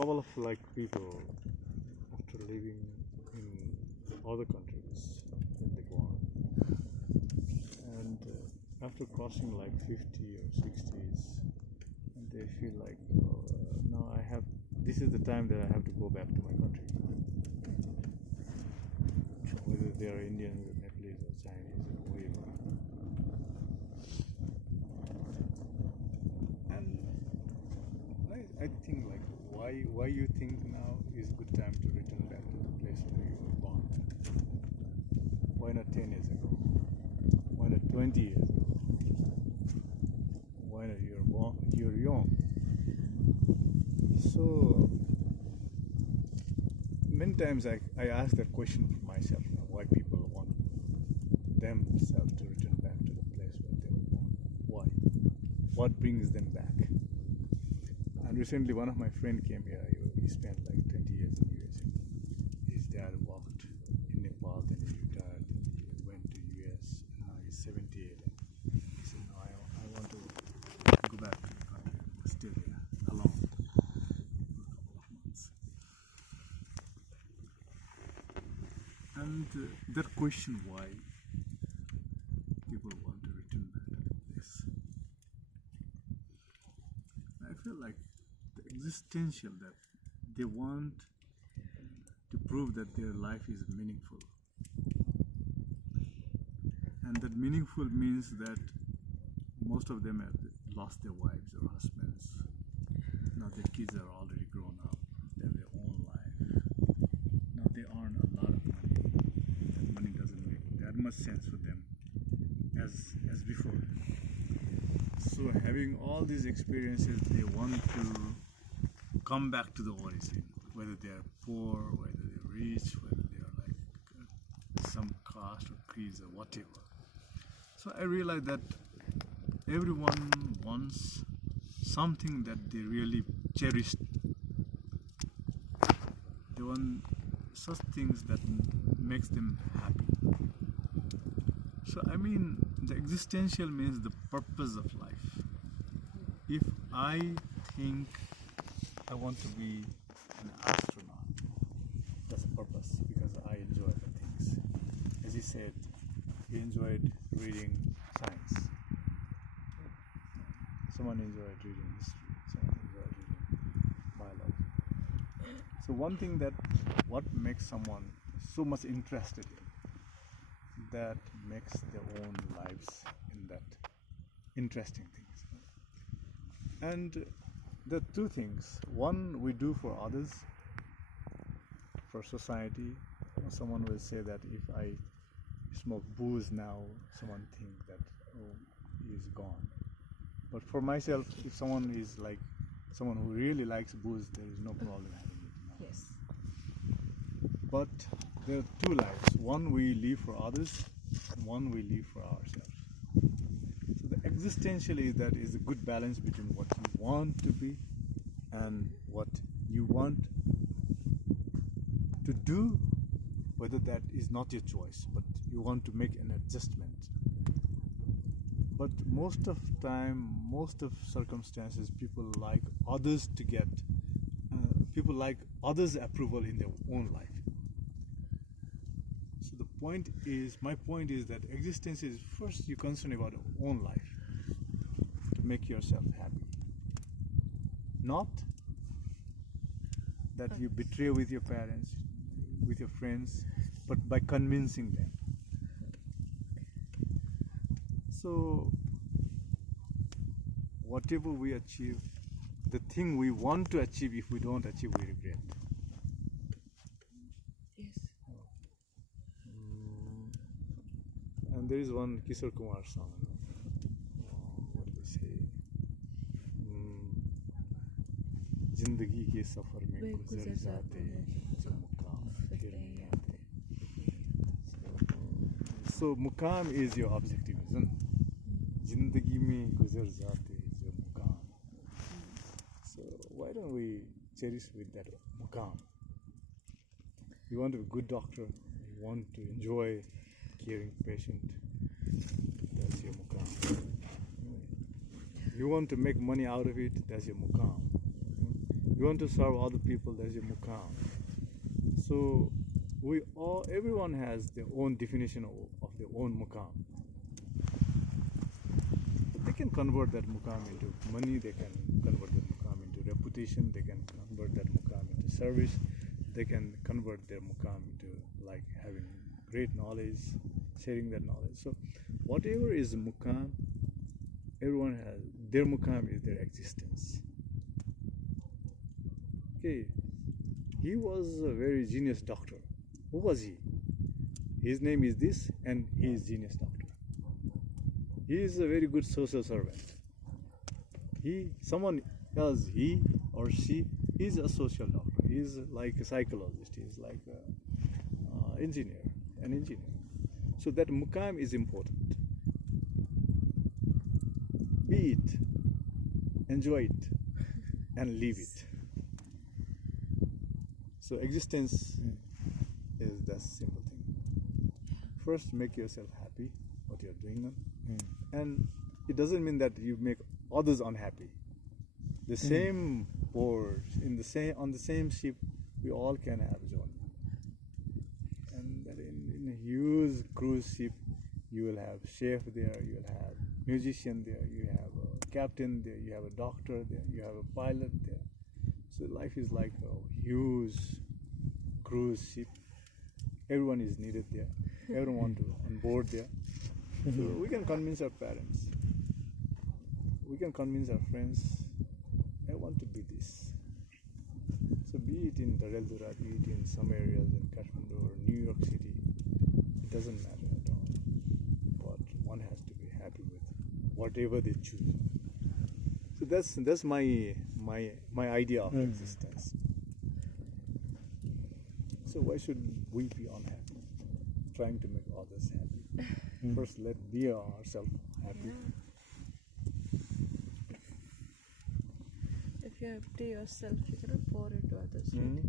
couple of like people after living in other countries when they go on, and after crossing like 50 or 60s, and they feel like, oh, now I have. This is the time that I have to go back to my country. Whether they are Indians or Nepalese or Chinese or whatever. And I think like why you think now is a good time to return back to the place where you were born? Why not 10 years ago? Why not 20 years ago? Why not you're young? So many times I ask that question for myself, why people want themselves to return back to the place where they were born. Why? What brings them back? And recently one of my friends came here. He spent like 20 years in the US. His dad worked in Nepal, then he retired, then he went to US. Now he's 78. And he said, no, I want to go back to the country. I'm still here, alone. And that question why people want to return back to the place. I feel like the existential that they want to prove that their life is meaningful. And that meaningful means that most of them have lost their wives or husbands. Now their kids are already grown up. They have their own life. Now they earn a lot of money. That money doesn't make that much sense for them as before. So having all these experiences, they want to come back to the origin, whether they are poor, whether they're rich, whether they are like some caste or creed or whatever. So I realized that everyone wants something that they really cherish. They want such things that makes them happy. So I mean, the existential means the purpose of life. If I think I want to be an astronaut, that's a purpose, because I enjoy the things. As he said, he enjoyed reading science. Someone enjoyed reading history. Someone enjoyed reading biology. So one thing that what makes someone so much interested in, that makes their own lives in that interesting things. And the two things, one we do for others, for society. Someone will say that if I smoke booze now, someone think that, oh, he is gone. But for myself, if someone is like someone who really likes booze, there is no problem having it now. Yes. But there are two lives. One we live for others, one we live for ourselves. So the existential is that is a good balance between what you want to be and what you want to do, whether that is not your choice, but you want to make an adjustment. But most of time, most of circumstances, people like others to get, people like others' approval in their own life. So the point is, my point is that existence is first you concern about your own life to make yourself happy. Not that you betray with your parents, with your friends, but by convincing them. So whatever we achieve, the thing we want to achieve, if we don't achieve, we regret. Yes. And there is one Kishore Kumar song. What do we say? जिंदगी के सफर में गुजर जाते जो मुकाम फिर नहीं आते. So mukam is your objective, isn't it? जिंदगी में गुजर जाते जो मुकाम. So why don't we cherish with that mukam? You want to be a good doctor, you want to enjoy caring patient, that's your mukam. You want to make money out of it, that's your mukam. You want to serve other people, there's your mukam. So everyone has their own definition of their own mukam. They can convert that mukam into money, they can convert that mukam into reputation, they can convert that mukam into service, they can convert their mukam into like having great knowledge, sharing that knowledge. So whatever is mukam, everyone has, their mukam is their existence. Okay, he was a very genius doctor. Who was he? His name is this, and he is genius doctor. He is a very good social servant. Someone else, he or she, is a social doctor. He is like a psychologist. He is like an engineer. So that mukam is important. Be it, enjoy it, and leave it. So existence is that simple thing. First, make yourself happy, what you're doing now. And it doesn't mean that you make others unhappy. The same board, on the same ship, we all can have journey. And that in a huge cruise ship, you will have chef there, you will have musician there, you have a captain there, you have a doctor there, you have a pilot there. So life is like a huge cruise ship. Everyone is needed there. Everyone want to on board there. So we can convince our parents. We can convince our friends. I want to be this. So be it in Dareldura, be it in some areas in Kathmandu or New York City, it doesn't matter at all. But one has to be happy with whatever they choose. So that's my idea of existence. So why should we be unhappy, trying to make others happy? First, let's be ourselves happy. If you're happy yourself, you cannot pour into others. Right?